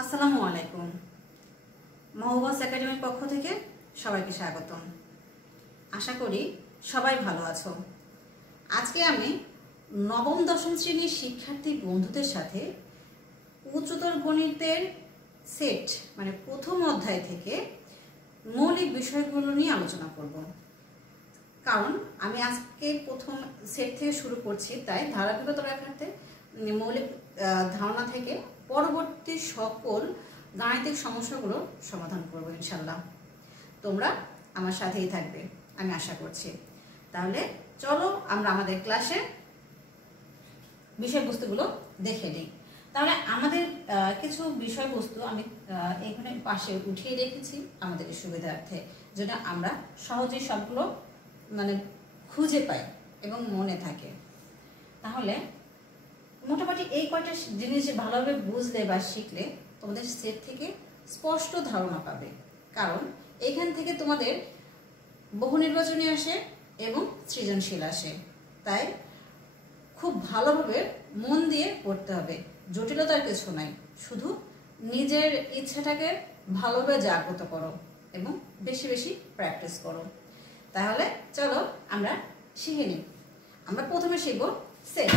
আসসালামু আলাইকুম। মহবাস একাডেমির পক্ষ থেকে সবাইকে স্বাগতম। আশা করি সবাই ভালো আছো। আজকে আমি নবম দশম শ্রেণীর শিক্ষার্থী বন্ধুদের সাথে উচ্চতর গণিতের সেট মানে প্রথম অধ্যায় থেকে মৌলিক বিষয়গুলো নিয়ে আলোচনা করব। কারণ আমি আজকে প্রথম সেট থেকে শুরু করছি, তাই ধারাবাহিকতা রাখাতে মৌলিক ধারণা থেকে পরবর্তী সকল গাণিতিক সমস্যাগুলো সমাধান করব ইনশাল্লাহ। তোমরা আমার সাথেই থাকবে আমি আশা করছি। তাহলে চলো আমরা আমাদের ক্লাসে বিষয়বস্তুগুলো দেখে নিই। তাহলে আমাদের কিছু বিষয়বস্তু আমি এখানে পাশে উঠিয়ে রেখেছি আমাদের সুবিধার্থে, যেটা আমরা সহজেই সবগুলো খুঁজে পাই এবং মনে থাকে। তাহলে মোটামুটি এই কয়টা জিনিস ভালোভাবে বুঝলে বা শিখলে তোমাদের সেট থেকে স্পষ্ট ধারণা পাবে। কারণ এখান থেকে তোমাদের বহু নির্বাচনী আসে এবং সৃজনশীল আসে, তাই খুব ভালোভাবে মন দিয়ে পড়তে হবে। জটিলতার কিছু নাই, শুধু নিজের ইচ্ছাটাকে ভালোভাবে জাগ্রত করো এবং বেশি বেশি প্র্যাকটিস করো। তাহলে চলো আমরা শিখে নিই। আমরা প্রথমে শিখব সেট।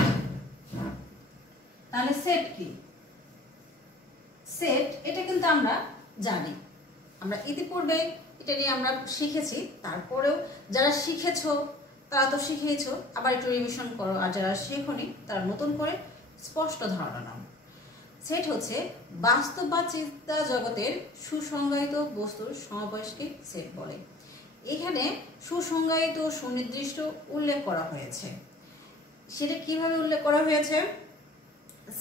তাহলে সেট কি? সেট এটা কিন্তু আমরা জানি, আমরা ইতিপূর্বে এটা নিয়ে আমরা শিখেছি। তারপরেও যারা শিখেছো তারা তো শিখেইছো, আবার একটু রিভিশন করো, আর যারা শেখোনি তারা নতুন করে স্পষ্ট ধারণা নাও। সেট হচ্ছে বাস্তব বা চিন্তা জগতের সুসংজ্ঞায়িত বস্তুর সমাবেশকে সেট বলে। এখানে সুসংজ্ঞায়িত সুনির্দিষ্ট উল্লেখ করা হয়েছে। সেটা কিভাবে উল্লেখ করা হয়েছে?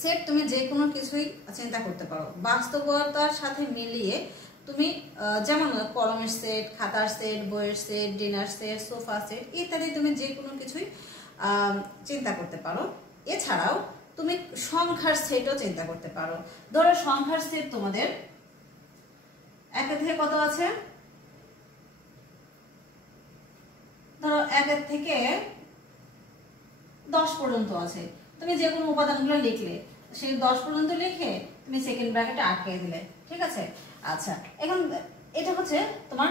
সেট তুমি যে কোনো কিছুই চিন্তা করতে পারো বাস্তবতার সাথে মিলিয়ে। তুমি যেমন কলমের সেট, খাতার সেট, বইয়ের set, dinner set, sofa set ইত্যাদি তুমি যে কোনো কিছুই চিন্তা করতে পারো। এছাড়াও তুমি সংখ্যার সেটও চিন্তা করতে পারো। ধরো সংখ্যার সেট তোমাদের একের থেকে কত আছে? ধরো একের থেকে 10 পর্যন্ত আছে। তুমি যে কোনো উপাদানগুলো লিখলে, সেই 10 পর্যন্ত লিখে তুমি সেকেন্ড ব্র্যাকেটে আটকে দিলে, ঠিক আছে? আচ্ছা, এখন এটা হচ্ছে তোমার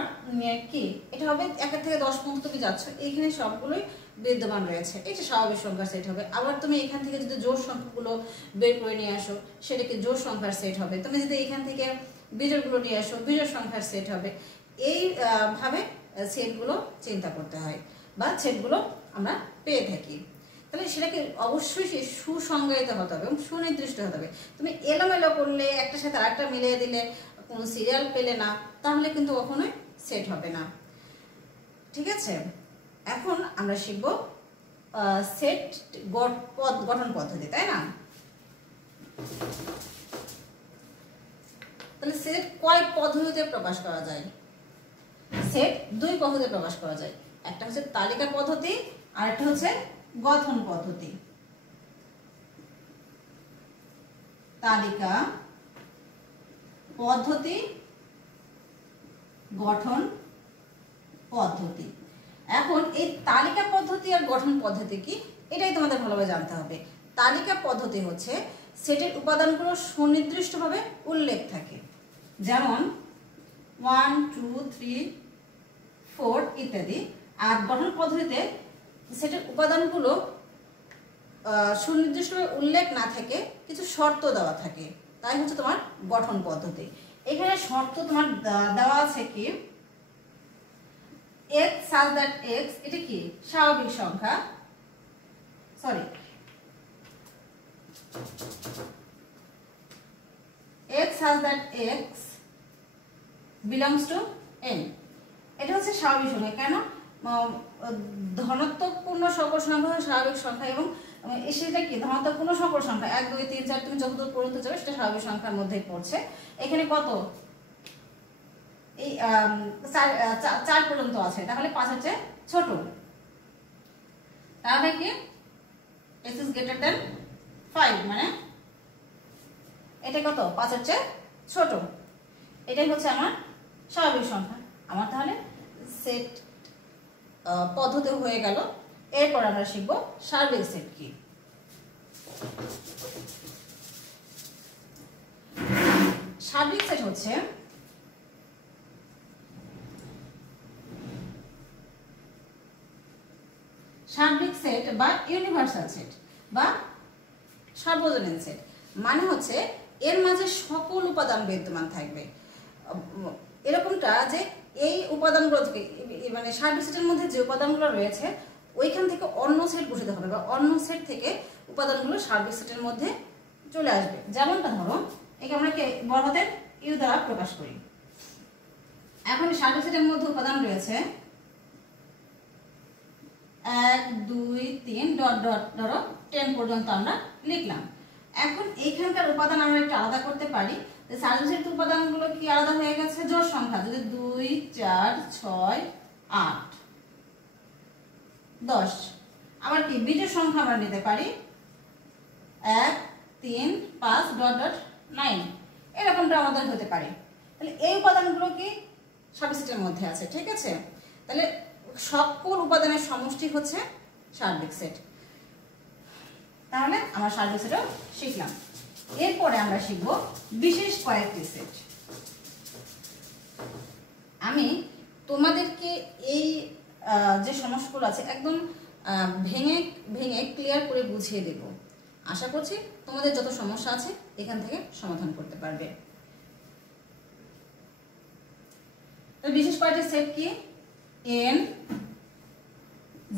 কি, এটা হবে 1 থেকে 10 পর্যন্ত তুমি যাচ্ছ, এখানে সবগুলোই বিদ্যমান রয়েছে, এটা স্বাভাবিক সংখ্যার সেট হবে। আবার তুমি এখান থেকে যদি জোড় সংখ্যাগুলো বের করে নিয়ে আসো, সেটাকে জোড় সংখ্যার সেট হবে। তুমি যদি এখান থেকে বিজোড়গুলো নিয়ে আসো, বিজোড় সংখ্যার সেট হবে। এই ভাবে সেটগুলো চিন্তা করতে হয় বা সেটগুলো আমরা পেয়ে থাকি। তাহলে সেটাকে অবশ্যই সুসংজ্ঞায়িত হতে হবে এবং সুনির্দিষ্ট হতে হবে। তুমি এলোমেলো করলে, একটার সাথে আরেকটা মিলিয়ে দিলে, কোনো সিরিয়াল পেলে না, তাহলে কিন্তু কখনোই সেট হবে না, ঠিক আছে? এখন আমরা শিখব সেট গঠন পদ্ধতি, তাই না? তাহলে সেট কয় পদ্ধতিতে প্রকাশ করা যায়? সেট 2 পদ্ধতিতে প্রকাশ করা যায়। একটা হচ্ছে তালিকা পদ্ধতি আর একটা হচ্ছে গঠন পদ্ধতি। তালিকা পদ্ধতি, গঠন পদ্ধতি। এখন এই তালিকা পদ্ধতি আর গঠন পদ্ধতি কি, এটাই তোমাদের ভালোভাবে জানতে হবে। তালিকা পদ্ধতি হচ্ছে সেটের উপাদানগুলো সুনির্দিষ্টভাবে উল্লেখ থাকে, যেমন 1 2 3 4 ইত্যাদি। আর গঠন পদ্ধতিতে সেটের উপাদানগুলো সুনির্দিষ্টভাবে উল্লেখ না থাকে, কিছু শর্ত দেওয়া থাকে, তাই হচ্ছে তোমার গঠন পদ্ধতি। এখানে শর্ত তোমার দেওয়া আছে কি, x such that x এটা কি স্বাভাবিক সংখ্যা, sorry x such that x belongs to n, এটা হচ্ছে স্বাভাবিক সংখ্যা। কেন? ধনাত্মক পূর্ণ সকল সংখ্যা স্বাভাবিক সংখ্যা, এবং সেটা কি ধনাত্মক পূর্ণ সকল সংখ্যা 1 2 3 4 তুমি যতদূর পর্যন্ত যাবে সেটা স্বাভাবিক সংখ্যার মধ্যেই পড়ছে। এখানে কত? এই 4 পর্যন্ত আছে, তাহলে 5 হচ্ছে ছোট। তাহলে কি x is greater than 5, মানে এটা কত? 5 হচ্ছে ছোট। এটাই হচ্ছে আমার স্বাভাবিক সংখ্যা। আমার তাহলে সেট পদ্ধতি হয়ে গেল। এরপর আমরা শিখব সার্বিক সেট কি। সার্বিক সেট হচ্ছে সার্বিক সেট বা ইউনিভার্সাল সেট বা সার্বজনীন সেট, মানে হচ্ছে এর মাঝে সকল উপাদান বিদ্যমান থাকবে। এরকমটা যে এই উপাদানগুলো থেকে মানে সার্বিক সেটের মধ্যে যে উপাদানগুলো রয়েছে ওইখান থেকে অন্য সেট বসাতে হবে বা অন্য সেট থেকে উপাদানগুলো সার্বিক সেটের মধ্যে চলে আসবে। যেমনটা ধরো একে আমরা বড় হাতের ইউ দ্বারা প্রকাশ করি। এখন সার্বিক সেটের মধ্যে উপাদান রয়েছে 1 2 3 ডট ডট ধরো 10 পর্যন্ত আমরা লিখলাম। এখন এইখানকার উপাদান আমরা একটু আলাদা করতে পারি। সার্বিক সেটের উপাদানগুলো কি আলাদা হয়ে গেছে? জোড় সংখ্যা, যদি 2 4 6 8 10। আবার কি বিজোড় সংখ্যা আমরা নিতে পারি 1 3 5 ডট ডট 9, এরকমটা আমাদের হতে পারে। তাহলে এই উপাদানগুলো কি সার্বিক সেটের মধ্যে আছে, ঠিক আছে? তাহলে সকল উপাদানের সমষ্টি হচ্ছে সার্বিক সেট। তাহলে আমরা সার্বিক সেটও শিখলাম। এরপরে আমরা শিখব বিশেষ কয়েকটি সেট। আমি তোমাদেরকে এই যে সমস্যাগুলো আছে একদম ভেঙে ভেঙে ক্লিয়ার করে বুঝিয়ে দেব। আশা করছি তোমাদের যত সমস্যা আছে এখান থেকে সমাধান করতে পারবে। বিশেষ কয়েকটি সেট কি? N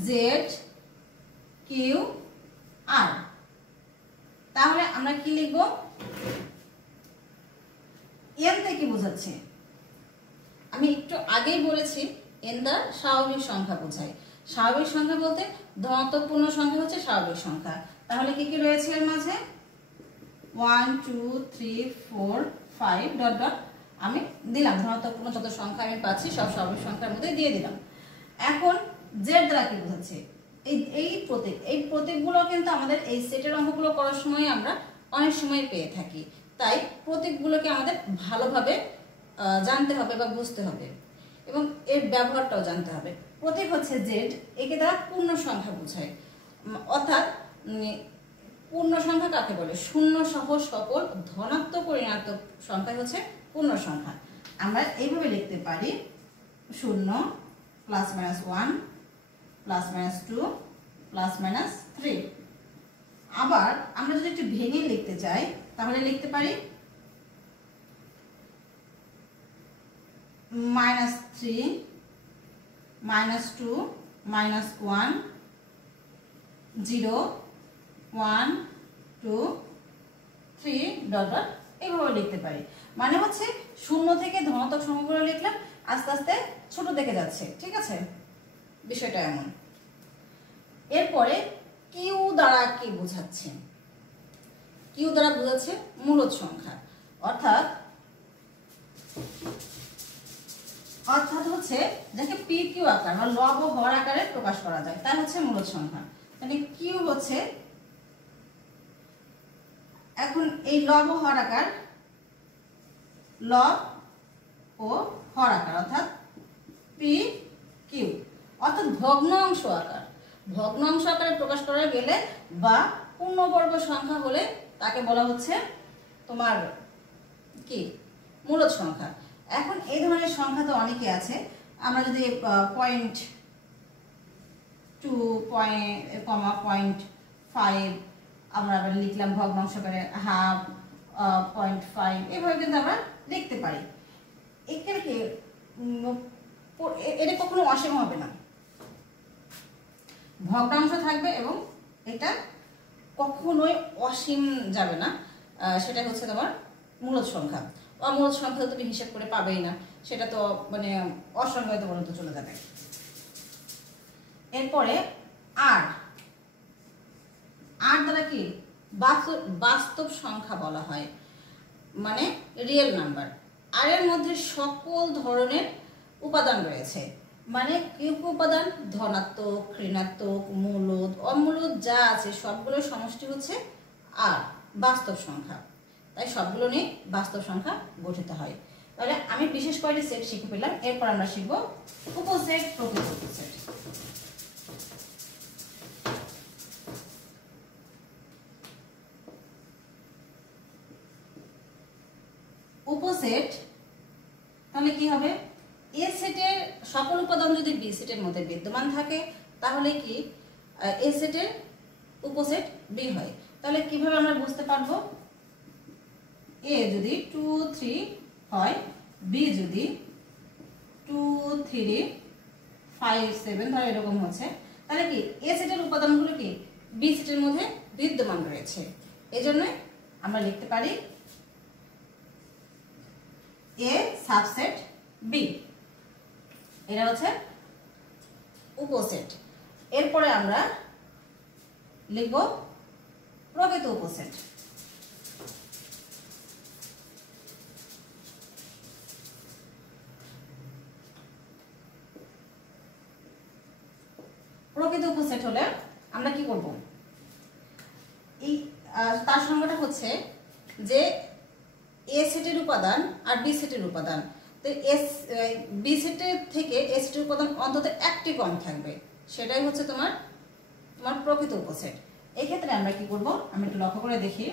Z Q R. তাহলে আমরা কি লিখব? এন থেকে বোঝাচ্ছে, আমি একটু আগেই বলেছি এন দ্বারা স্বাভাবিক সংখ্যা বোঝায়। স্বাভাবিক সংখ্যা বলতে ধনাত্মক পূর্ণ সংখ্যা হচ্ছে স্বাভাবিক সংখ্যা। তাহলে কি কি রয়েছে এর মাঝে? 1 2 3 4 5 ডট ডট আমি দিলাম। ধনাত্মক পূর্ণ যত সংখ্যা আমি পাচ্ছি সব স্বাভাবিক সংখ্যার মধ্যে দিয়ে দিলাম। এখন জেড দ্বারা কি বোঝাচ্ছে? এই প্রতীকগুলো কিন্তু আমাদের এই সেটের অঙ্কগুলো করার সময় আমরা অনেক সময় পেয়ে থাকি। তাই প্রতীকগুলোকে আমাদের ভালোভাবে জানতে হবে বা বুঝতে হবে এবং এর ব্যবহারটাও জানতে হবে। প্রতীক হচ্ছে জেড, একে দ্বারা পূর্ণ সংখ্যা বোঝায়। অর্থাৎ পূর্ণ সংখ্যা কাকে বলে? শূন্য সহ সকল ধনাত্মক ও ঋণাত্মক সংখ্যা হচ্ছে পূর্ণ সংখ্যা। আমরা এইভাবে লিখতে পারি 0 plus minus 1 plus minus 2 plus minus 3। আবার আমরা যদি একটু ভেঙে লিখতে চাই তাহলে লিখতে পারি -3 -2 -1 0 1 2 3 ডট ডট এইভাবে লিখতে পারি। মানে হচ্ছে শূন্য থেকে ধনাত্মক সংখ্যাগুলো লিখলাম, আস্তে আস্তে ছোট দেখে যাচ্ছে, ঠিক আছে? বিষয়টা এমন। এরপরে কিউ দ্বারা কি বোঝাচ্ছে? কিউ দ্বারা বোঝাচ্ছে মূলদ সংখ্যা, অর্থাৎ হচ্ছে যাকে পি কিউ আকার বা লব ও হর আকারে প্রকাশ করা যায় তাই হচ্ছে মূলদ সংখ্যা। মানে কিউ হচ্ছে, এখন এই লব ও হর আকার, লব ও হর আকার অর্থাৎ পি কিউ, অর্থাৎ ভগ্নাংশ আকার। ভগ্নাংশ আকারে প্রকাশ করা গেলে বা পূর্ণবর্গ সংখ্যা হলে তাকে বলা হচ্ছে তোমার কি? মূলদ সংখ্যা। এখন এই ধরনের সংখ্যা তো অনেকে আছে। আমরা যদি 0.2 0.5 আমরা আবার লিখলাম ভগ্নাংশ আকারে, হাফ 0.5 এভাবে কিন্তু আমরা লিখতে পারি। একে এটা কখনো অসীম হবে না, ভগ্নাংশ থাকবে এবং এটা কখনোই অসীম যাবে না। সেটা হচ্ছে তোমার মূলদ সংখ্যা। অমূলদ সংখ্যা তুমি হিসাব করে পাবেই না, সেটা তো মানে অসংজ্ঞায়িত পর্যন্ত চলে যাবে। এরপরে আর দ্বারা কি? বাস্তব সংখ্যা বলা হয়, মানে রিয়েল নাম্বার। আর এর মধ্যে সকল ধরনের উপাদান রয়েছে, মানে কি উপাদান? ধনাত্মক, ঋণাত্মক, মূলদ, অমূলদ যা আছে সবগুলোর সমষ্টি হচ্ছে আর বাস্তব সংখ্যা। তাই সবগুলো নিয়ে বাস্তব সংখ্যা গঠিত হয়। তাহলে আমি বিশেষ কয়েকটি সেট শিখে পেলাম। এরপর আমরা শিখব উপসেট, প্রকৃত উপসেট। উপসেট, তাহলে কি হবে, এ সেটের সকল উপাদান যদি বি সেটের মধ্যে বিদ্যমান থাকে তাহলে কি এ সেটের উপসেট বি হয়। তাহলে কিভাবে আমরা বুঝতে পারবো, এ যদি 2 3 হয়, বি যদি 2 3 5 7 ধর এরকম হচ্ছে, তাহলে কি এ সেটের উপাদানগুলো কি বি সেটের মধ্যে বিদ্যমান রয়েছে। এজন্য আমরা লিখতে পারি এ সাবসেট বি, এটা হচ্ছে উপসেট। এরপরে আমরা লিখব প্রকৃত উপসেট। প্রকৃত উপসেট হলে আমরা কি করব, এই তার সংজ্ঞাটা হচ্ছে যে এ সেটের উপাদান আর বি সেটের উপাদান, তো বি সেটের থেকে এ সেটের উপাদান অন্তত একটি কম থাকবে, সেটাই হচ্ছে তোমার প্রকৃত উপসেট। এই ক্ষেত্রে আমরা কি করব, আমি একটু লক্ষ্য করে দেখি,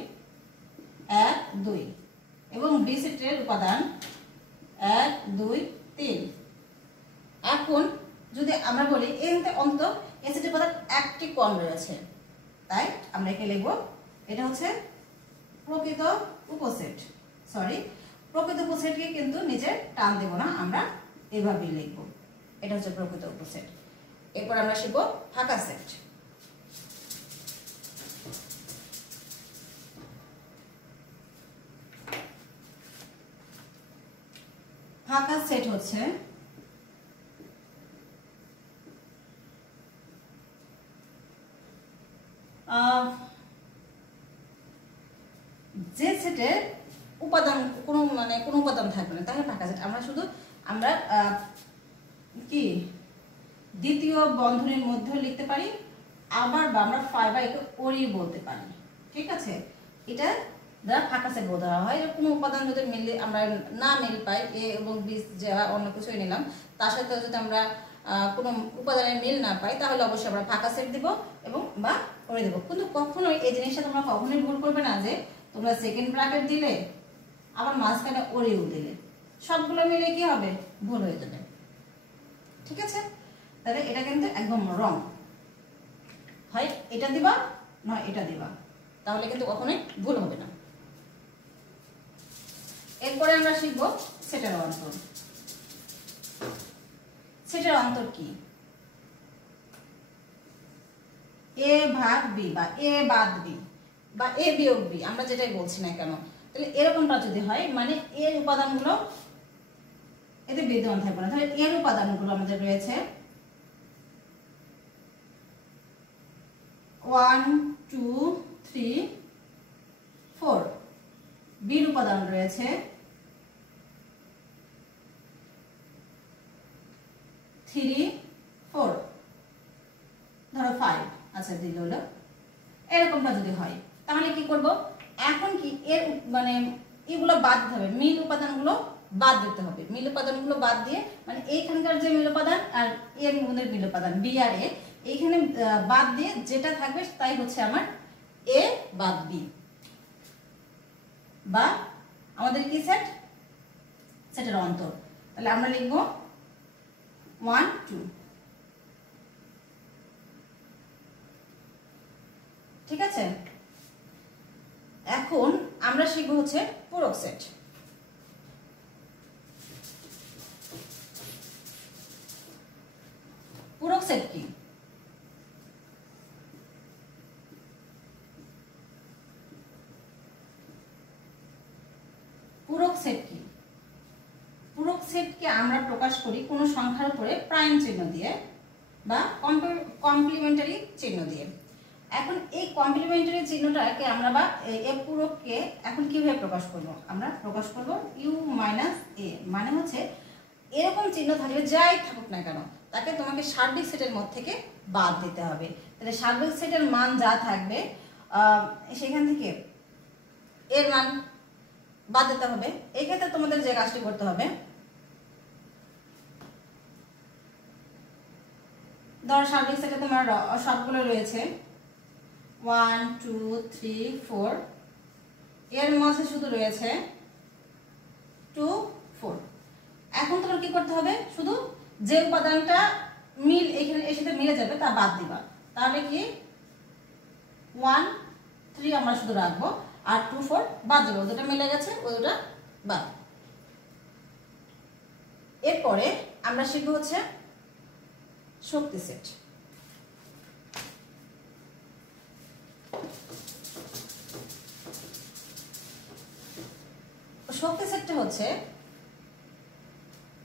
1 2 এবং বি সেটের উপাদান 1 2 3। এখন যদি আমরা বলি এতে অন্তত এ সেটের উপাদান একটি কম রয়েছে, তাই আমরা একে লিখব, এটা হচ্ছে প্রকৃত উপসেট। সরি, প্রকৃত উপসেটকে কিন্তু নিচে টান দেব না, আমরা এভাবেই লিখব, এটা হচ্ছে প্রকৃত উপসেট। এরপর আমরা শিখব ফাঁকা সেট। ফাঁকা সেট হচ্ছে যে সেটের উপাদান কোনো উপাদান থাকবে না, তাহলে ফাঁকা সেট। আমরা কি দ্বিতীয় বন্ধনীর মধ্যেও লিখতে পারি, আবার বা আমরা একে ওরি বলতে পারি, ঠিক আছে। এটা দ্বারা ফাঁকা সেট বলতে হয়। কোনো উপাদান যদি আমরা না মিল পাই, এ এবং বি যা অন্য কিছুই নিলাম, তার সাথে যদি আমরা কোনো উপাদানের মিল না পাই, তাহলে অবশ্যই আমরা ফাঁকা সেট দিব এবং বা ওরি দেবো। কিন্তু কখনোই এই জিনিসটা তোমরা কখনোই ভুল করবে না যে তোমরা সেকেন্ড ব্র্যাকেট দিলে আবার মাঝখানে ওরিও দিলে, সবগুলো মিলে কি হবে, ভুল হয়ে যাবে, ঠিক আছে। তাহলে এটা কিন্তু একদম রং, হয় এটা দিবা নয় এটা দিবা, তাহলে কিন্তু কখনোই ভুল হবে না। এরপরে আমরা শিখব সেটের অন্তর। সেটের অন্তর কি, এ ভাগ বি বা এ বাদ বি বা এ বিয়োগ বি, আমরা যেটাই বলছি না কেন, তাহলে এরকমটা যদি হয়, মানে এর উপাদানগুলো এতে বিদ্যমান থাকবে না। তাহলে এর উপাদানগুলো আমাদের রয়েছে 1 2 3 4, বির উপাদান রয়েছে 3 4, ধরো 5, আচ্ছা দিল হলো। এরকমটা যদি হয় তাহলে কি করব, এখন কি এর এগুলো বাদ দিতে হবে, মিল উপাদানগুলো বাদ দিতে হবে। মিল উপাদানগুলো বাদ দিয়ে, মানে এইখানকার যে মিল উপাদান আর এর মধ্যে মিল উপাদান বি আর এ, এইখানে বাদ দিয়ে যেটা থাকবে তাই হচ্ছে আমার এ বাদ বি, বা আমাদের কি সেট, সেটের অন্তর। তাহলে আমরা লিখব 1 2, ঠিক আছে। এখন আমরা শিখব হচ্ছে পূরক সেট। পূরক সেট কি, পূরক সেট কি, পূরক সেটকে আমরা প্রকাশ করি কোনো সংখ্যার উপরে প্রাইম চিহ্ন দিয়ে বা কমপ্লিমেন্টারি চিহ্ন দিয়ে। এখন এই কমপ্লিমেন্টারি চিহ্নটাকে আমরা বা এ পূরককে এখন কিভাবে প্রকাশ করব, আমরা প্রকাশ করব ইউ মাইনাস এ, মানে হচ্ছে এরকম চিহ্ন থাকলে যাই থাকুক না কেন তাকে তোমাকে সার্বিক সেটের মধ্যে থেকে বাদ দিতে হবে। তাহলে সার্বিক সেটের মান যা থাকবে সেখান থেকে এর মান বাদ দিতে হবে। এই ক্ষেত্রে তোমাদের যে কাজটি করতে হবে, ধরো সার্বিক সেটে তোমার সবগুলো রয়েছে 1 2 3 4, এর মধ্যে শুধু রয়েছে 2 4। এখন তোমার কি করতে হবে, শুধু যে উপাদানটা মিল এখানে এর সাথে মিলে যাবে তা বাদ দিবা। তাহলে কি 1 3 আমরা শুধু রাখবো, আর 2 4 বাদ দেবো, যেটা মিলে গেছে ওটা বাদ। এরপরে আমরা শিখবো হচ্ছে শক্তি সেট। শক্তি সেটটা হচ্ছে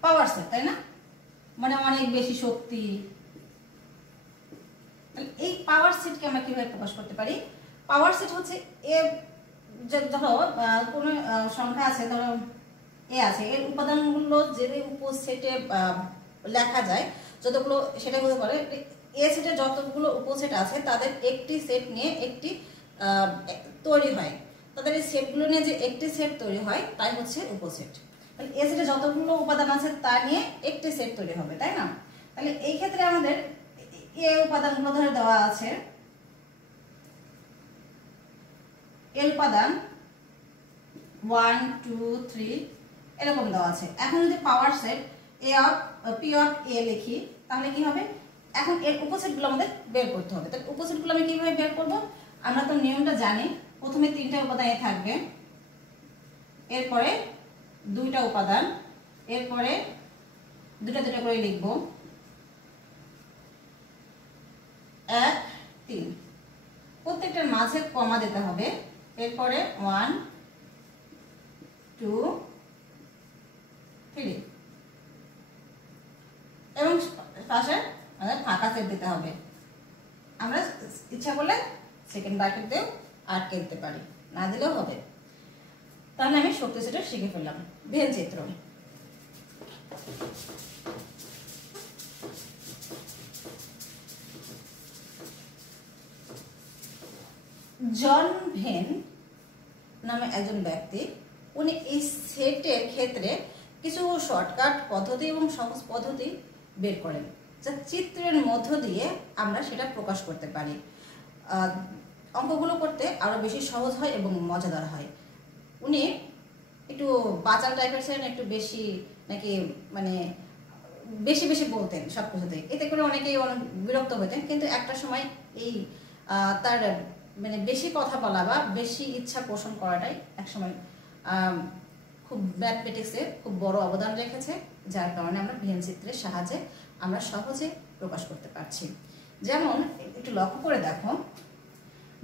পাওয়ার সেট, তাই না? মানে অনেক বেশি শক্তি। এই পাওয়ার সেটকে আমরা কিভাবে প্রকাশ করতে পারি? পাওয়ার সেট হচ্ছে এ, ধরো কোনো সংখ্যা আছে, ধরো এ আছে, এর উপাদানগুলো যে উপসেটে লেখা যায় যতগুলো, সেটা হতে পারে এ সেটে যতগুলো উপসেট আছে তাদের একটি সেট নিয়ে একটি তৈরি হয়। তাদের এই সেটগুলো নিয়ে যে একটি সেট তৈরি হয় তাই হচ্ছে উপসেট। তাহলে এ সেটে যতগুলো উপাদান আছে তা নিয়ে একটি সেট তৈরি হবে, তাই না? তাহলে এই ক্ষেত্রে আমাদের এ উপাদানগুলো ধরে দেওয়া আছে, এর উপাদান 1 2 3 এরকম দেওয়া আছে। এখন যদি power set A of P of A লিখি তাহলে কি হবে? এখন এর উপসেটগুলো আমাদের বের করতে হবে। তাহলে উপসেটগুলো আমি কিভাবে বের করব? আমরা তো নিয়মটা জানি, প্রথমে 3টা উপাদান এ থাকবে, এরপরে 2টা উপাদান, এরপরে 2টা 2টা করে লিখব, 1 3, প্রত্যেকটার মাঝে কমা দিতে হবে, এরপরে 1 2 3 এবং পাশে আমাদের ফাঁকা সেট দিতে হবে। আমরা ইচ্ছা করলে সেকেন্ড ব্র্যাকেট দিয়েও আটকে দিতে পারি, না দিলেও হবে। তাহলে আমি শক্তি সেটটা শিখে ফেললাম। ভেন চিত্র। জন ভেন নামে একজন ব্যক্তি, উনি এই সেটের ক্ষেত্রে কিছু শর্টকাট পদ্ধতি এবং সহজ পদ্ধতি বের করেন, যা চিত্রের মধ্য দিয়ে আমরা সেটা প্রকাশ করতে পারি। অঙ্কগুলো করতে আরো বেশি সহজ হয় এবং মজাদার হয়। উনি একটু বাচাল টাইপের ছিলেন, একটু বেশি নাকি মানে বেশি বেশি বলতেন সব কিছুতে, এতে করে অনেকেই অনেক বিরক্ত হতেন। কিন্তু একটা সময় এই তার মানে বেশি কথা বলা বা বেশি ইচ্ছা পোষণ করাটাই একসময় খুব ম্যাথমেটিক্সে খুব বড় অবদান রেখেছে, যার কারণে আমরা ভেন চিত্রের সাহায্যে আমরা সহজে প্রকাশ করতে পারছি। যেমন একটু লক্ষ্য করে দেখো,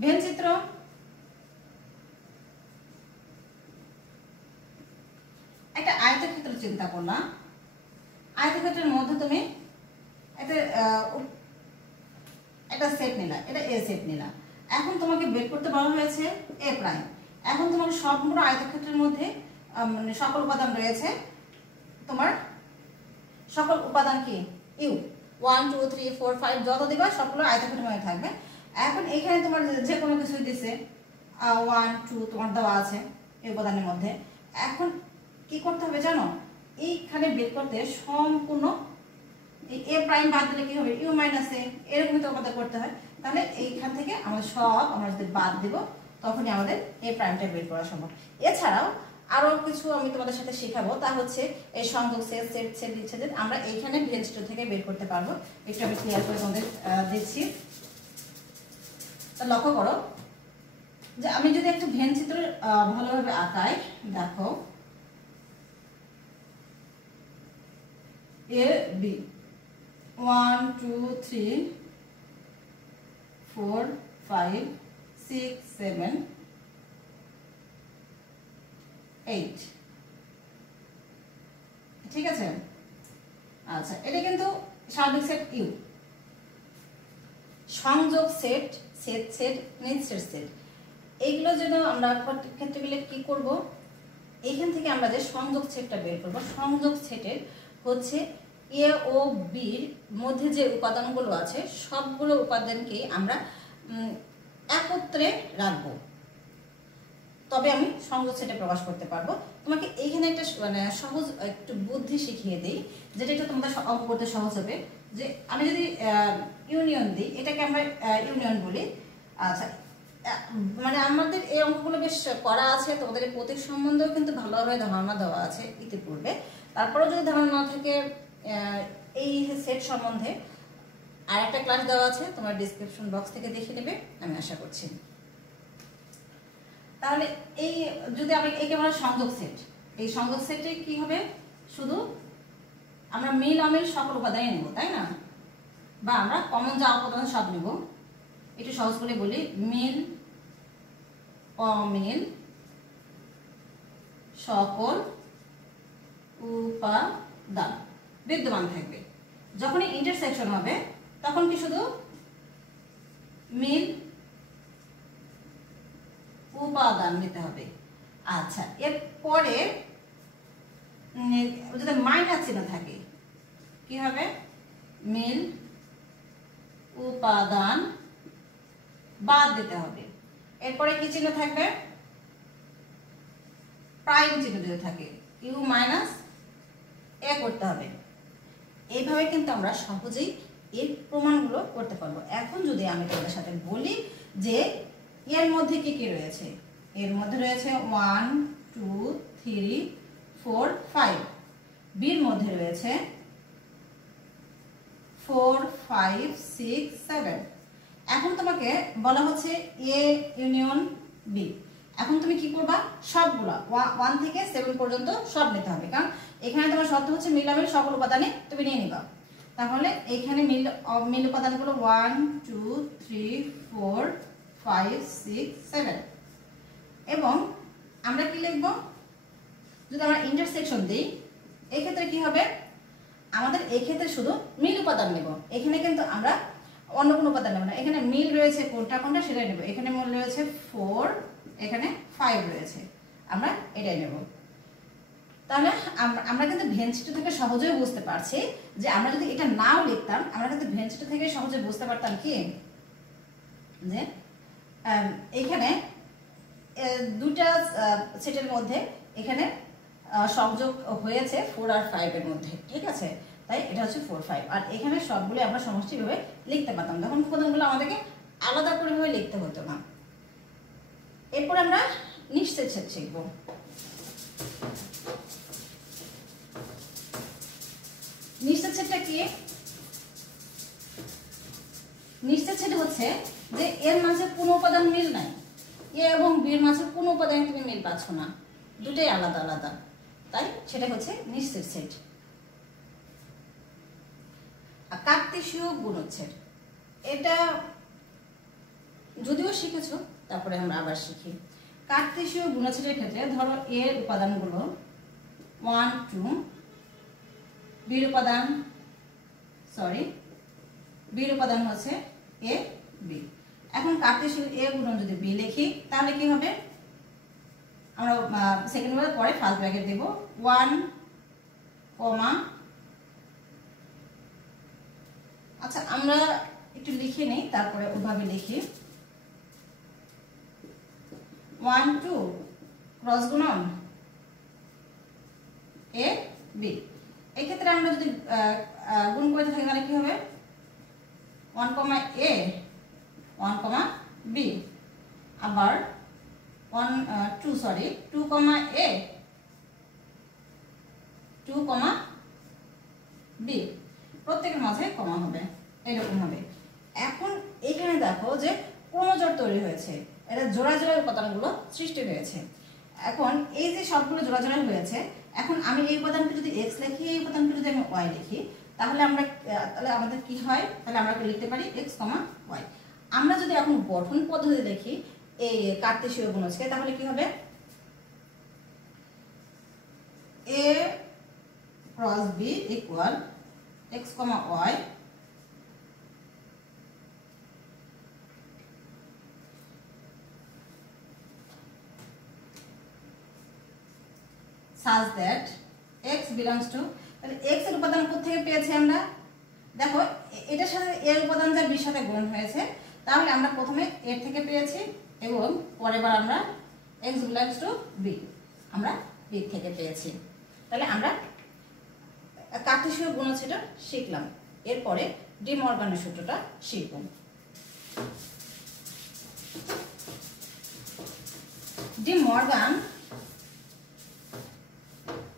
ভেন চিত্র একটা আয়তক্ষেত্র চিন্তা করলাম। আয়তক্ষেত্রের মধ্যে তুমি একটা সেট নিলা, এটা এ সেট নিলা। এখন তোমাকে বের করতে বলা হয়েছে এ প্রাইম। এখন তোমার সম্পূর্ণ আয়তক্ষেত্রের মধ্যে মানে সকল উপাদান রয়েছে, তোমার সকল উপাদান কি ইউ 1 2 3 4 5 যত দিবা সবগুলো আয়তক্ষেত্রের মধ্যে থাকবে। এখন এখানে তোমার যে কোনো কিছু দিছে 1 2 তোমার দেওয়া আছে এই উপাদানের মধ্যে। এখন কি করতে হবে জানো? এইখানে বের করতে সম্পূর্ণ এ প্রাইম বাদ দিলে কি হবে? ইউ মাইনাস এ, এরকম তো আমাদের করতে হয়। তাহলে এইখান থেকে আমাদের সব আমরা যদি বাদ দিব তখনই আমাদের এ প্রাইমটা বের করা সম্ভব। এছাড়াও আরো কিছু আমি তোমাদের সাথে শেখাবো, তা হচ্ছে এই সংযোগ সেট সেট সেট বিচ্ছেদ আমরা এইখানে ভেন চিত্র থেকে বের করতে পারবো। একটু আমি ক্লিয়ার করে তোমাদের দিচ্ছি। লক্ষ্য করো যে আমি যদি একটু ভেন চিত্র ভালোভাবে আঁকাই, দেখো এ বি 1 2 3 4 5 6 7 8, ঠিক আছে? আচ্ছা, এটা কিন্তু স্বাভাবিক সেট ইউ। সংযোগ সেট সেট সেট নিঃশ্রেষ সেট, এইগুলো যেন আমরা ক্ষেত্রে মিলে কি করব? এইখান থেকে আমরা যে সংযোগ সেটটা বের করব, সংযোগ সেটের হচ্ছে এ ও বির মধ্যে যে উপাদানগুলো আছে সবগুলো উপাদানকে আমরা একত্রে রাখবো, তবে আমি সংযোগ সেটে প্রকাশ করতে পারবো। তোমাকে এইখানে একটা মানে সহজ একটু বুদ্ধি শিখিয়ে দিই, যেটা একটু তোমাদের অঙ্ক করতে সহজ হবে। যে আমি যদি ইউনিয়ন দিই, এটাকে আমরা ইউনিয়ন বলি। আচ্ছা, মানে আমাদের এই অঙ্কগুলো বেশ করা আছে, তোমাদের এই প্রতীক সম্বন্ধেও কিন্তু ভালোভাবে ধারণা দেওয়া আছে ইতিপূর্বে। তারপরেও যদি ধারণা না থাকে এই সেট সম্বন্ধে আর একটা ক্লাস দেওয়া আছে, তোমরা ডিসক্রিপশন বক্স থেকে দেখে নেবে আমি আশা করছি। তাহলে এই যদি আমরা একে বলা সংযোগ সেট, এই সংযোগ সেটে কি হবে, শুধু আমরা মিল অমিল সকল উপাদানই নেব, তাই না? বা আমরা কমন যা উপাদান সব নেব। একটু সহজ করে বলি, মিল অমিল সকল উপাদান বিদ্যমান থাকবে। যখনই ইন্টারসেকশন হবে তখন কি শুধু মিল উপাদান নিতে হবে। আচ্ছা, এরপরে যদি মাইনাস চিহ্ন থাকে কি হবে, মিল উপাদান বাদ দিতে হবে। এরপরে কি চিহ্ন থাকবে, প্রাইম চিহ্ন যদি থাকে ইউ মাইনাস এ করতে হবে। এইভাবে কিন্তু আমরা সহজেই এর প্রমাণগুলো করতে পারবো। এখন যদি আমি তোমাদের সাথে বলি যে এর মধ্যে কি কি রয়েছে, এর মধ্যে রয়েছে 1 2 3 4 5, বির মধ্যে রয়েছে 4 5 6 7। এখন তোমাকে বলা হচ্ছে এ ইউনিয়ন বি। এখন তুমি কি করবা, সবগুলা 1 থেকে 7 পর্যন্ত সব নিতে হবে, কারণ এখানে তোমার শর্ত হচ্ছে মিলামিল সকল উপাদানে তুমি নিয়ে নিবা। তাহলে এখানে মিল উপাদানগুলো 1 2 3 4 5 6 7। এবং আমরা কি লিখব, যদি আমরা ইন্টারসেকশন দিই এই ক্ষেত্রে কি হবে, আমাদের এই ক্ষেত্রে শুধু মিল উপাদান নেব। এখানে কিন্তু আমরা অন্য কোনো উপাদান নেব না, এখানে মিল রয়েছে কোনটা কোনটা সেটাই নেব। এখানে মিল রয়েছে 4, এখানে 5 রয়েছে, আমরা এটাই নেব। তাহলে আমরা কিন্তু ভেনচিটো থেকে সহজেই বুঝতে পারছি যে আমরা যদি এটা নাও লিখতাম, আমরা কিন্তু ভেনচিটো থেকে সহজে বুঝতে পারতাম কি যে এখানে দুটা সেটের মধ্যে এখানে সংযোগ হয়েছে 4 আর 5 এর মধ্যে, ঠিক আছে? তাই এটা হচ্ছে 4 5, আর এখানে সবগুলো আমরা সমষ্টিভাবে লিখতে পারতাম, তখন উপাদানগুলো আমাদেরকে আলাদা করে ভাবে লিখতে হতো না। এরপর আমরা নিশ্চিত সেট শিখব। নিশ্চিত সেটটা কি? নিশ্চিত সেট হচ্ছে যে এর মাঝে কোনো উপাদান মিল নাই, এ এবং বি এর মাঝে কোনো উপাদানে তুমি মিল পাচ্ছ না, দুটোই আলাদা আলাদা, তাই সেটা হচ্ছে নিশ্চিত সেট। কার্তেশীয় গুণচ্ছেদ, এটা যদিও শিখেছো তারপরে আমরা আবার শিখি। কার্তেশীয় গুণচ্ছেদের ক্ষেত্রে ধরো এর উপাদানগুলো 1 2, বির উপাদান হচ্ছে এ বি। এখন কার্তেশীয় এ গুণন যদি বি লিখি তাহলে কি হবে, আমরা সেকেন্ড ওয়ার্ডের পরে ফার্স্ট ব্র্যাকেট দেব 1 কমা, আচ্ছা আমরা একটু লিখে নেই তারপরে ওইভাবে লিখি 1 2 ক্রস গুণন এ বি। এক্ষেত্রে আমরা যদি গুণ করতে থাকি তাহলে কি হবে 1 কমা এ 1 কমা বি, আবার 2 কমা এ 2 কমা বি, প্রত্যেকের মাঝে কমা হবে, এরকম হবে। এখন এখানে দেখো যে ক্রমজোড় তৈরি হয়েছে, এটা জোড়া জোড়া উপাদানগুলো সৃষ্টি হয়েছে। এখন এই যে সবগুলো জোড়া জোড়া হয়েছে, এখন আমি এই উপাদানকে যদি x লিখি, এই উপাদানকে যদি আমি y লিখি, তাহলে আমাদের কি হয়, তাহলে আমরা লিখতে পারি x, y। আমরা যদি এখন গঠন পদ্ধতি দেখি এই কার্তেশীয় গুণজকে, তাহলে কি হবে a cross b equal x, y such that x belongs to, তাহলে x এর উপাদান কোথা থেকে পেয়েছি আমরা, দেখো এটার সাথে এর উপাদান যা b এর সাথে গুণ হয়েছে, তাহলে আমরা প্রথমে এর থেকে পেয়েছি এবং পরেরবার আমরা x belongs to b আমরা b থেকে পেয়েছি। তাহলে আমরা কার্তেশীয় গুণচ্ছেদটা শিখলাম, এরপরে ডি মর্গানের সূত্রটা শিখব। ডি মর্গান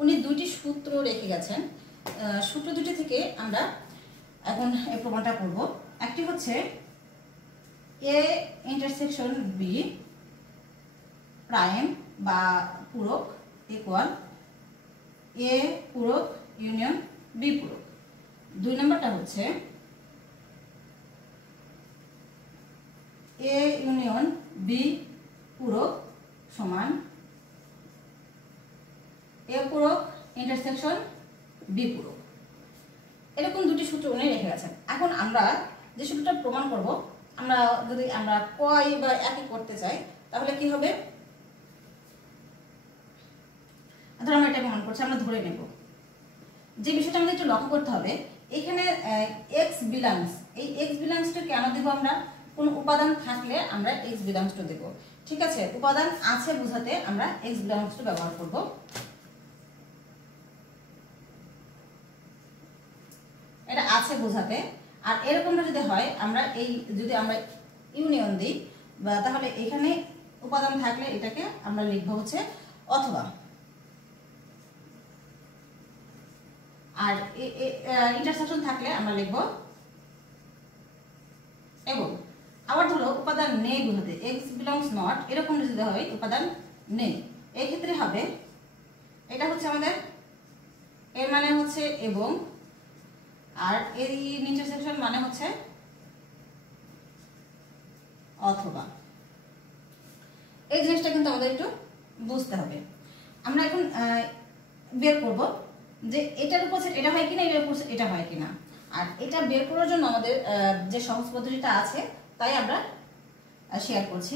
উনি দুইটি সূত্র রেখে গেছেন। সূত্র দুটি থেকে আমরা এখন এই প্রমাণটা করব। একটি হচ্ছে এ ইন্টারসেকশন বি প্রাইম বা পূরক ইকুয়াল এ পূরক ইউনিয়ন বি পূরক। 2 নম্বরটা হচ্ছে এ ইউনিয়ন বি পূরক সমান এ পূরক ইন্টারসেকশন বি পূরক। এরকম দুটি সূত্র উনি রেখে গেছেন। এখন আমরা যে সূত্রটা প্রমাণ করব, আমরা যদি আমরা কয় বা একই করতে চাই তাহলে কি হবে, ধরো আমরা এটা প্রমাণ করছি, আমরা ধরে নেব। যে বিষয়টা আমাদের একটু লক্ষ্য করতে হবে, এখানে এক্স বিলংস, এই এক্স বিলংসটা কেন দেবো আমরা, কোন উপাদান থাকলে আমরা এক্স বিলংস টু দেব। ঠিক আছে, উপাদান আছে বোঝাতে আমরা এক্স বিলংস টু ব্যবহার করব। এটা আছে বোঝাতে। আর এরকমটা যদি হয়, আমরা এই যদি আমরা ইউনিয়ন দিই বা তাহলে এখানে উপাদান থাকলে এটাকে আমরা লিখব হচ্ছে অথবা, আর ইন্টারসেকশন থাকলে আমরা লিখব এবং। আবার ধরো উপাদান নেই বোঝাতে, এক্স বিলংস নট, এরকম যদি হয় উপাদান নেই, এই ক্ষেত্রে হবে এটা হচ্ছে আমাদের এর মানে হচ্ছে এবং, আর এই ইন্টারসেকশন মানে হচ্ছে অথবা। এই জিনিসটা কিন্তু আমাদের একটু বুঝতে হবে। আমরা এখন বের করব যে এটার উপর এটা হয় কিনা, এটার উপর এটা হয় কিনা। আর এটা বের করার জন্য আমাদের যে সহজ পদ্ধতিটা আছে তাই আমরা শেয়ার করছি।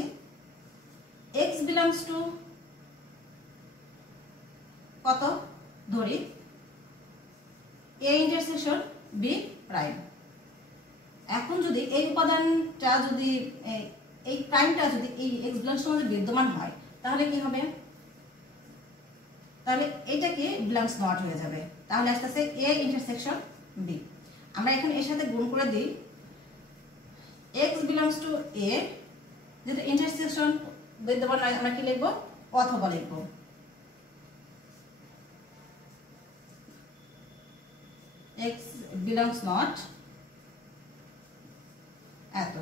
x বিলংস টু কত ধরি a ইন্টারসেকশন b প্রাইম। এখন যদি এই উপাদানটা যদি এই প্রাইমটা যদি এই x বিলংস টু মধ্যে বিদ্যমান হয় তাহলে কি হবে, তাহলে এটা কি বিলংস নট হয়ে যাবে। তাহলে আস্তে আস্তে a ইন্টারসেকশন b, আমরা এখন এর সাথে গুণ করে দিই। x বিলংস টু a, যেটা ইন্টারসেকশন বিদ্যমান নয় আমরা কি লিখব, অথবা লিখব। x বিলংস নট এত।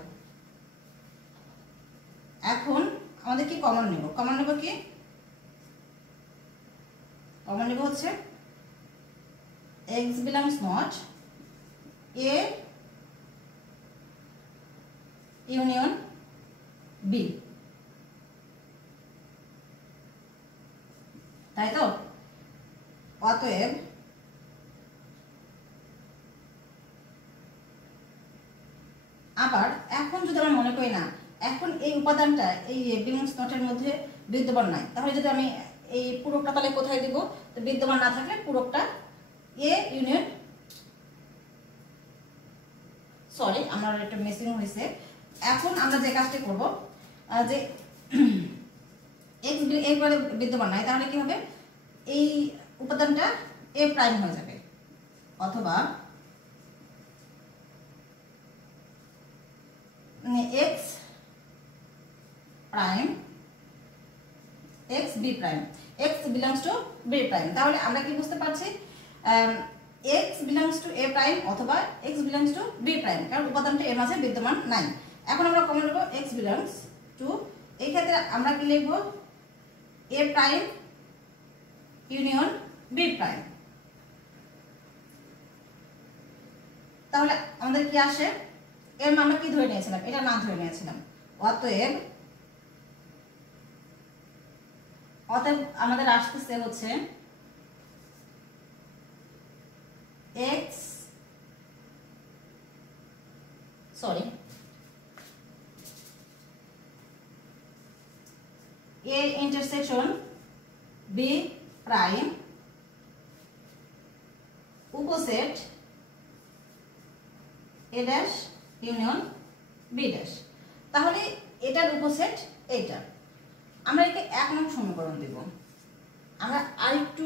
এখন আমাদের কি কমন নেব, কমন নেব কি, কমন নেব হচ্ছে x belongs not a union b, তাই তো। অতএব আবার এখন যদি আমরা মনে করি না এখন এই উপাদানটা এই বিলংস নটের মধ্যে বিদ্যমান নাই, তাহলে যদি আমি এই পুরোটা তাহলে কোথায় দিব, তো বিদ্যমান না থাকলে পুরোটা এ ইউনিয়ন, সরি আমার একটা মিসিং হয়েছে। এখন আমরা যে কাজটি করব, যে এক্স এরপরে বিদ্যমান নাই তাহলে কি হবে, এই উপাদানটা এ প্রাইম হয়ে যাবে, অথবা X prime X B prime, X belongs to B prime. তাহলে আমরা কি বুঝতে পারছি, X belongs to A prime অথবা X belongs to B prime, কারণ উপাদানটা এর মাঝে বিদ্যমান নাই। এখন আমরা কমন নেব এক্স বিলংস টু, এই ক্ষেত্রে আমরা কি লিখব, এ প্রাইম ইউনিয়ন বি প্রাইম। তাহলে আমাদের কি আসে, এর আমরা কি ধরে নিয়েছিলাম, এটা না ধরে নিয়েছিলাম। অতএব আমাদের আসতেছে হচ্ছে x, sorry A intersection B prime উপসেট A dash union B dash. তাহলে এটার উপসেট এইটা, আমরা একে 1 নং সমীকরণ দেব। আমরা আরেকটু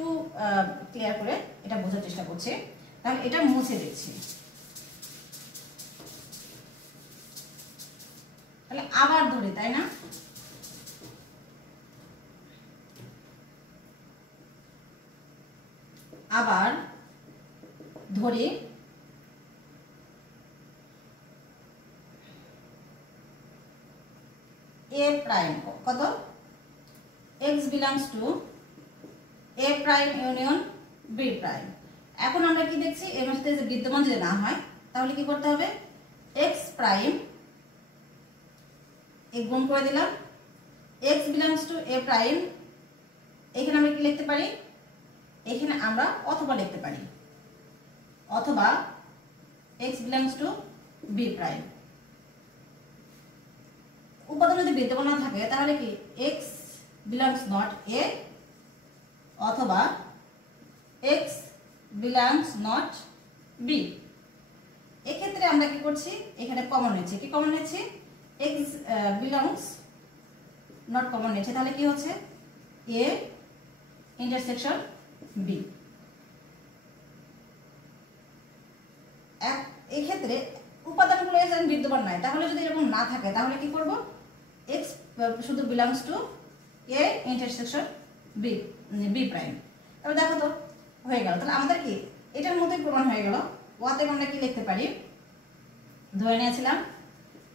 ক্লিয়ার করে এটা বোঝার চেষ্টা করছি। তাহলে এটা মুছে দিচ্ছি, তাহলে আবার ধরি, তাই না। ধরি এ প্রাইম কত x belongs to A prime union B prime. এখন আমরা কি দেখছি এর মধ্যে যে বিদ্যমান যদি না হয় তাহলে কি করতে হবে x প্রাইম এ গুণ করে দিলাম x belongs to A prime. এখানে আমরা কি লিখতে পারি এখানে আমরা অথবা লিখতে পারি অথবা x belongs to B prime. উপাদান যদি বিদ্যমান না থাকে তাহলে কি x বিলংস নট এ অথবা x বিলংস নট বি। এক্ষেত্রে আমরা কি করছি এখানে কমন নিচ্ছি কি কমন নিচ্ছি x বিলংস নট কমন নিচ্ছি তাহলে কি হচ্ছে a ইন্টারসেকশন b। এই ক্ষেত্রে উপাদানগুলো এখানে বিদ্যমান নাই তাহলে যদি এরকম না থাকে তাহলে কি করব x শুধু belongs to a intersection b b prime. তাহলে দেখো তো হয়ে গেল। তাহলে আমাদের কি এটার মধ্যে প্রমাণ হয়ে গেল। ওয়াতে আমরা কি লিখতে পারি ধরে নিয়েছিলাম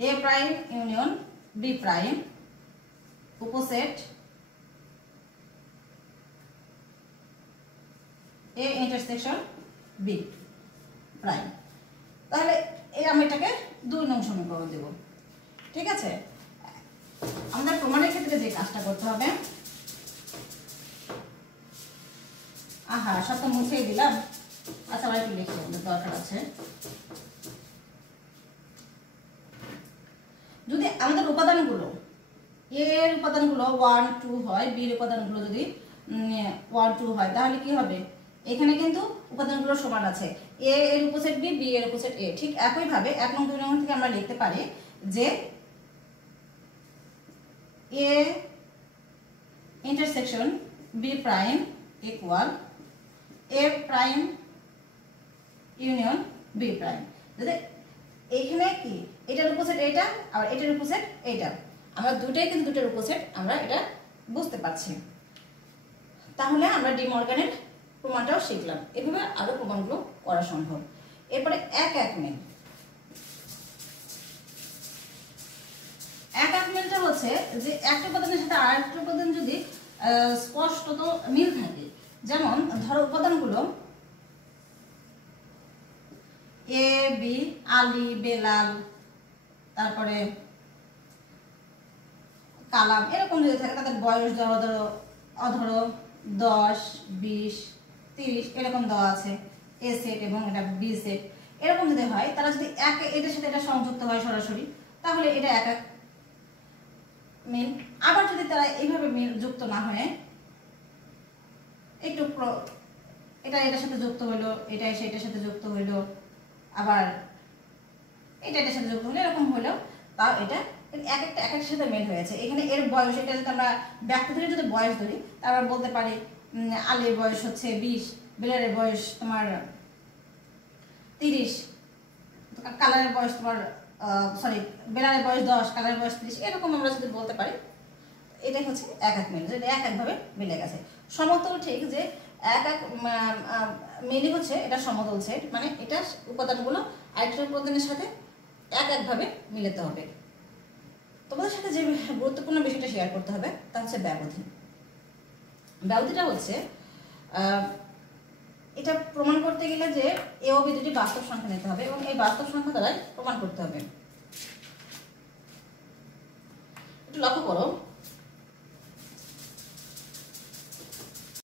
a prime union b prime উপসেট a ইন্টারসেকশন b প্রাইম। তাহলে আমি এটাকে 2 নং সমীকরণ দেব। ঠিক আছে আমাদের প্রমাণের ক্ষেত্রে যে কাজটা করতে হবে সব তো মুছেই দিলাম। আচ্ছা আবার একটু লিখে দরকার আছে। যদি আমাদের উপাদানগুলো এ এর উপাদানগুলো 1 2 হয় বি এর উপাদানগুলো যদি 1 2 হয় তাহলে কি হবে এখানে কিন্তু উপাদানগুলো সমান আছে এ এর উপসেট বি বি এর উপসেট এ। ঠিক একই ভাবে 1 নং 2 নং থেকে আমরা লিখতে পারি যে A intersection B prime equal A prime union B prime. যদি এখানে কি এটার উপসেট এটা আর এটার উপসেট এটা আমরা দুটোই কিন্তু দুটোর উপসেট আমরা এটা বুঝতে পারছি। তাহলে আমরা ডি মর্গানের প্রমাণটাও শিখলাম। এভাবে আরো প্রমাণগুলো করা সম্ভব। এরপরে এক মিল মিলটা হচ্ছে যে একটা উপাদানের সাথে আরেকটা উপাদান যদি স্পষ্টত মিল থাকে যেমন ধরো উপাদানগুলো এ বি আলী বেলাল তারপরে কালাম এরকম যদি থাকে তাদের বয়স ধরো 10 20 30 এরকম দেওয়া আছে এ সেট এবং এটা বি সেট। এরকম যদি হয় তারা যদি এটার সাথে এটা সংযুক্ত হয় সরাসরি তাহলে এটা এক মিল। আবার যদি তারা এইভাবে মিল যুক্ত না হয় একটু এটা এটার সাথে যুক্ত হইলো এটা এসে এটার সাথে যুক্ত হইলো আবার এটা এটার সাথে যুক্ত হলো এরকম হলো তাও এটা এক একটা সাথে মিল হয়েছে। এখানে এর বয়স এটা যদি আমরা ব্যক্তি ধরে যদি বয়স ধরি তারপর বলতে পারি আলীর বয়স হচ্ছে 20 বেলালের বয়স তোমার 30 কালারের বয়স তোমার বেলালের বয়স 10 কালারের বয়স 30 এরকম আমরা যদি বলতে পারি এটাই হচ্ছে এক মিল যেটা একভাবে মিলে গেছে। সমতল ঠিক যে এক মিলই হচ্ছে এটা সমতল সেট মানে এটা উপাদানগুলো আরেকটা উপাদানের সাথে একভাবে মিলাতে হবে। তোমাদের সাথে যে গুরুত্বপূর্ণ বিষয়টা শেয়ার করতে হবে তা হচ্ছে ব্যবধি। ব্যবধিটা হচ্ছে এটা প্রমাণ করতে গেলে যে এ ও বি দুটি বাস্তব সংখ্যা নিতে হবে এবং এই বাস্তব সংখ্যা দ্বারা প্রমাণ করতে হবে। একটু লক্ষ্য করো